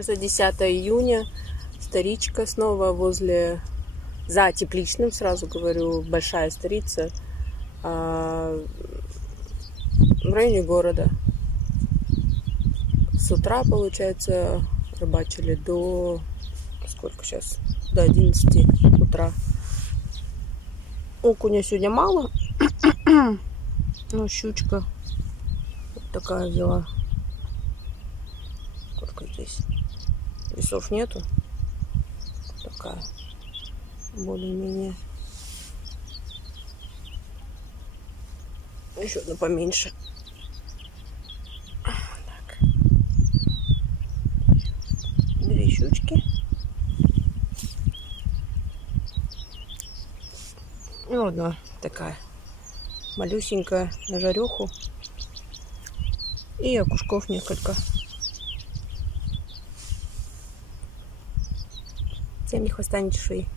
За 10 июня Старичка снова за Тепличным, сразу говорю, большая Старица, в районе города. С утра, получается, рыбачили до... Сколько сейчас? До 11 утра. Окуня сегодня мало. Но щучка вот такая взяла. Сколько здесь? Весов нету. Такая. Более-менее. Еще одна поменьше. Так. 2 щучки. И одна такая малюсенькая на жареху. И окушков несколько. Всем ни хвоста, ни чешуи.